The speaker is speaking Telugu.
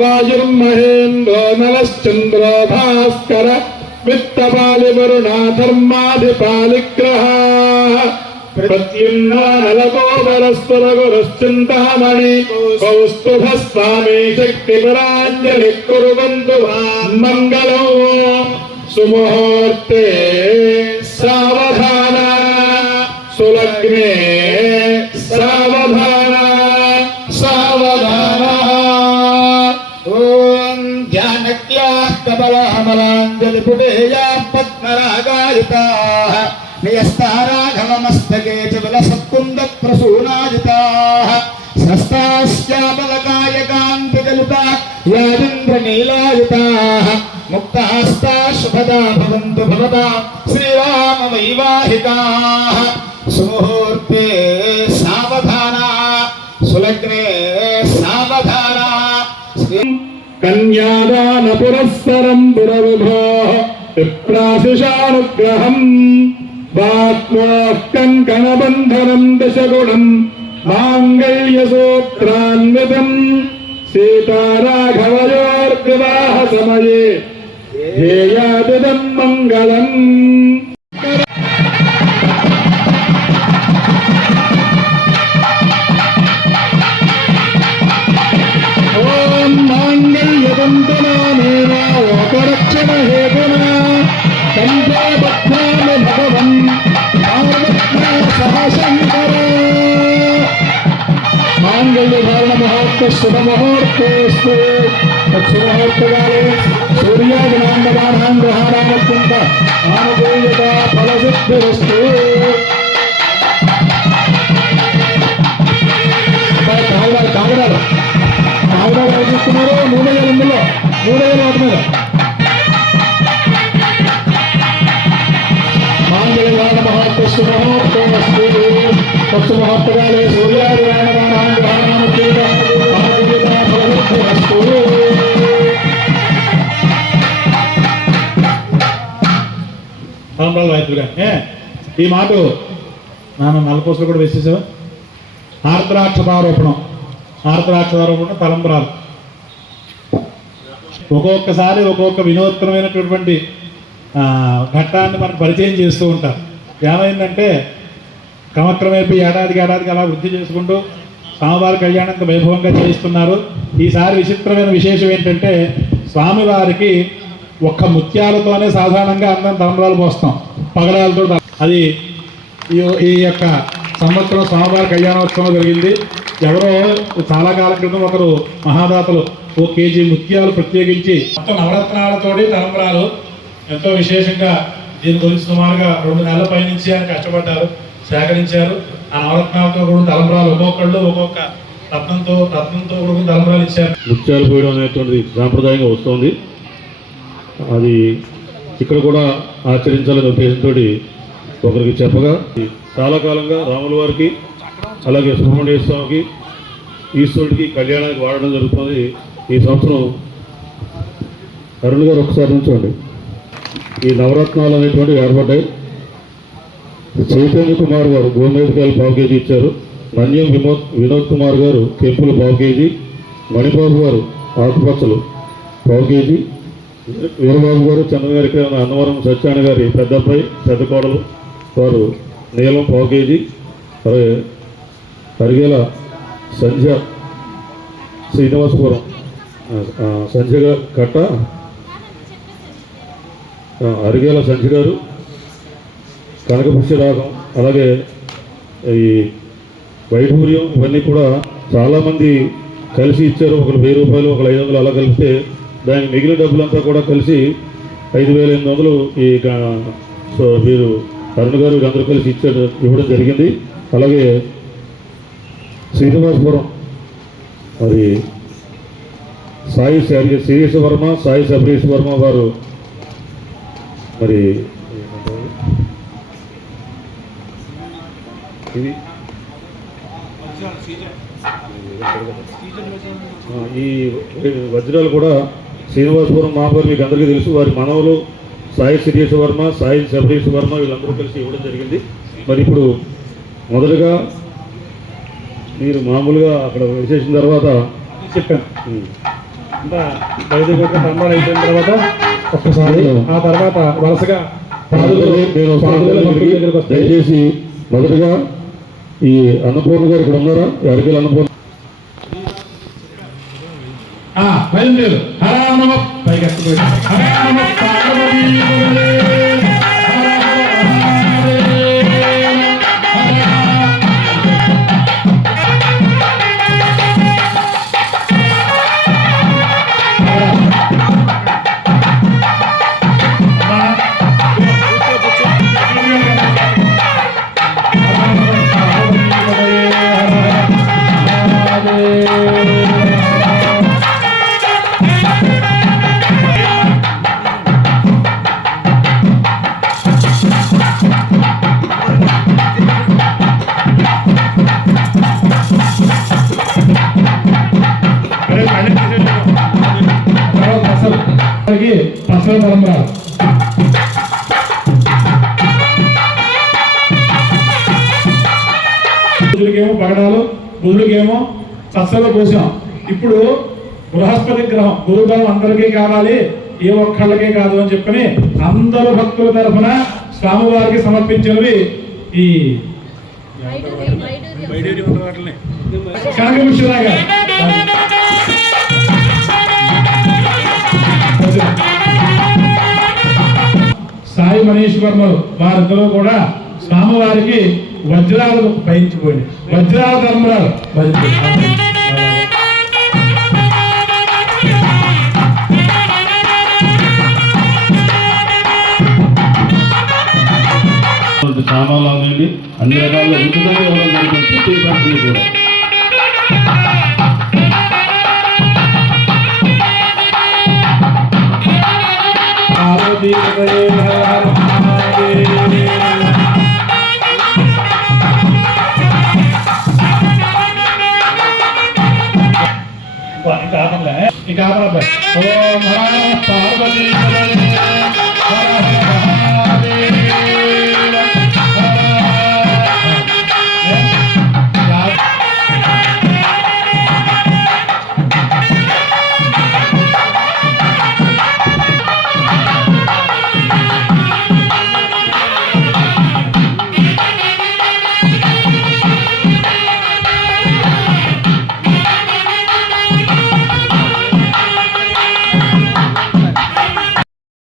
वायुर्महेन्द्रो नलश्चन्द्रो भास्कर वित्तपालिवरुणा धर्माधिपालिग्रह प्रत्युन्नो नलगोपरस्वरगुरुश्चिन्तामणि कौस्तुभस्वामी शक्तिपराञ्जलिः कुर्वन्तु मङ्गलो सुमुहूर्ते सावधान सुलग्ने सावधान सावधान कबलामलाञ्जलिपुटेयाः पद्मरागायिताः नियस्ताराघवमस्तके च विलसत्कुन्दप्रसूनायिताः स्रष्टाश्चाबलकायकान्तिजलिताः यादिन्द्रनीलायिताः मुक्तास्ताः शुभदा भवन्तु भवतां श्रीरामवैवाहिकाः सुमुहूर्ते सावधाना सुलग्ने सावधाना कन्यादान पुरस्सरं पुरविभोः विप्राशिषानुग्रहम् वाक्मोः कङ्कणबन्धनं दशगुणं माङ्गल्यसूत्रान्वितम् सीताराघवयोर्विवाहसमये ध्येयादिदं मङ्गलम् शुभमुहूर्तेस्तु तत्सुमुहूर्तकाले सूर्यादिनान्दवानां ग्रहाणामत्यन्त आनुकूल्यता फलसिद्धिरस्तु కాగడాలు చూస్తున్నారు 3,000 వాటి మీద మాంగళ్యవాన మహోత్సవ ముహూర్తమస్తు తత్సుముహూర్తకాలే సూర్యాదినాन्दవానాం గ్రహాణామత్యంత తలంబ్రాలు రైతులుగా ఈ మాట నాన్న నలకోసలు కూడా వేసేసావా ఆర్ద్రాక్షతారోపణం తలంబ్రాలు ఒక్కొక్కసారి ఒక్కొక్క వినూత్నమైనటువంటి ఘట్టాన్ని మనకు పరిచయం చేస్తూ ఉంటారు. ఏమైందంటే క్రమక్రమేపీ ఏడాదికి అలా వృద్ధి చేసుకుంటూ స్వామివారి కళ్యాణంత వైభవంగా చేయిస్తున్నారు. ఈసారి విచిత్రమైన విశేషం ఏంటంటే స్వామివారికి ఒక్క ముత్యాలతోనే సాధారణంగా అందరం తలంబ్రాలు పోస్తాం, పగడాలతో. అది ఈ యొక్క సంవత్సరం స్వామివారి కళ్యాణోత్సవం జరిగింది. ఎవరో చాలా కాలం క్రితం ఒకరు మహాదాతలు 1 కేజీ ముత్యాలు ప్రత్యేకించి మొత్తం నవరత్నాలతోటి తలంబ్రాలు ఎంతో విశేషంగా దీని గురించి సుమారుగా 2 నెలల పైనుంచి ఆయన కష్టపడ్డారు, సేకరించారు. ఆ నవరత్నాలతో కూడా తలంబ్రాలు ఒక్కొక్కళ్ళు ఒక్కొక్క రత్నంతో కూడా తలంబ్రాలు ఇచ్చారు. ముత్యాలు పోయడం అనేటువంటిది సాంప్రదాయంగా వస్తుంది. అది ఇక్కడ కూడా ఆచరించాలనే ఉద్దేశంతో ఒకరికి చెప్పగా చాలా కాలంగా రాముల వారికి అలాగే సుబ్రహ్మణ్య స్వామికి ఈశ్వరుడికి కళ్యాణానికి వాడడం జరుగుతుంది. ఈ సంవత్సరం అరుణ్ గారు ఒకసారి నుంచోండి. ఈ నవరత్నాలు అనేటువంటివి ఏర్పడ్డాయి. చైతన్య కుమార్ గారు గోమేధికాయలు 1/4 కేజీ ఇచ్చారు. నంద్యం వినోద్ కుమార్ గారు కెంపులు 1/4 కేజీ, మణిబాబు గారు ఆకుపచ్చలు 1/4 కేజీ, వీరబాబు గారు చంద్రగారికి అన్నవరం సత్యాన్ని గారి పెద్ద అబ్బాయి పెద్ద కోడలు వారు నీలం 1/4 కేజీ, అలాగే అరిగేల సంధ్య శ్రీనివాసపురం సంధ్య కట్ట అరిగేల సంధ్య గారు కనకపుష్యరాగం, అలాగే ఈ వైఢూర్యం ఇవన్నీ కూడా చాలామంది కలిసి ఇచ్చారు. ఒకరు 1000 రూపాయలు, ఒకరు 500 అలా కలిపితే దానికి మిగిలిన డబ్బులంతా కూడా కలిసి 5,800 ఈ వీరు అరుణ్ గారు అందరూ కలిసి ఇవ్వడం జరిగింది. అలాగే శ్రీనివాసపురం మరి సాయి శిరీష్ వర్మ, సాయి శబరీష్ వర్మ వారు మరి ఇది ఈ వజ్రాలు కూడా శ్రీనివాసపురం మహాపూర్ మీకు అందరికీ తెలుసు. వారి మనవలు సాయి శిరీష్ వర్మ, సాయి శబరీష్ వర్మ వీళ్ళందరూ కలిసి ఇవ్వడం జరిగింది. మరి ఇప్పుడు మొదటగా మీరు మామూలుగా అక్కడ వేసేసిన తర్వాత చెప్పాను ఉమ్, అంతా బయటకు తంబాలు అయిపోయిన తర్వాత ఒక్కసారి ఆ తర్వాత వరుసగా పాదులు నేను పాదుల భక్తుల దగ్గరికి వస్తాయి. దయచేసి మొదటగా ఈ అన్నపూర్ణ గారు ఇక్కడ ఉన్నారా అరకేల అన్నపూర్ణ బయలుదేరు హరా నమ పైకి ఎత్తుకోండి. హరా నమ పార్వతీ పతయే. హర హర పసల పరంపర బుధుడికేమో పగడాలు బుధుడికేమో సస్సలో పోసాం. ఇప్పుడు బృహస్పతి గ్రహం గురుబలం అందరికీ కావాలి, ఏ ఒక్కళ్ళకే కాదు అని చెప్పని అందరూ భక్తుల తరఫున స్వామివారికి సమర్పించినవి ఈ కనకభూషణ గారు. సాయి మనీష్ వర్మలు వారిద్దరూ కూడా స్వామివారికి వజ్రాలు పయించిపోయింది. వజ్రాల ధర్మరాలు సామాన్లు అనేది అన్ని రకాల ఉచితంగా ఇవ్వడం జరుగుతుంది ప్రతి బ్యాంకులు కూడా. పార్వతీ పతయే. హర హర మహాదేవ. ఇంకా ఆపలే ఇంకా ఆపలే. ఓం హర పార్వతీ పతయే.